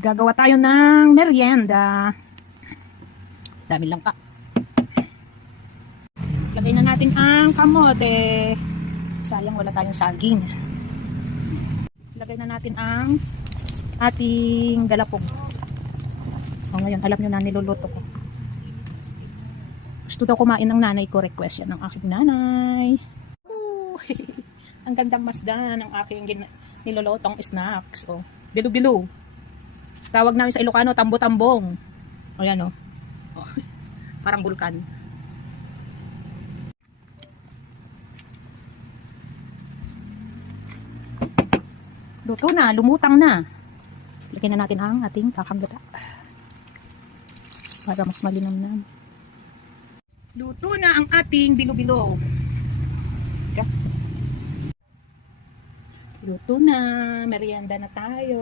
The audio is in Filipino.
Gagawa tayo ng merienda. Dami lang ka. Lagay na natin ang kamote. Sayang wala tayong saging. Lagay na natin ang ating galapog. O ngayon, alam nyo na niluluto ko. Gusto daw kumain ng nanay ko. Request yan ng aking nanay. Ooh, ang gandang masdan ng aking nilulutong snacks. O, bilu-bilu. Tawag namin sa Ilocano, tambo-tambong. O yan o. Oh. Parang bulkan. Luto na, lumutang na. Lagyan na natin ang ating kakambata. Para mas malinamnam. Luto na ang ating bilo-bilo. Luto na, merienda na tayo.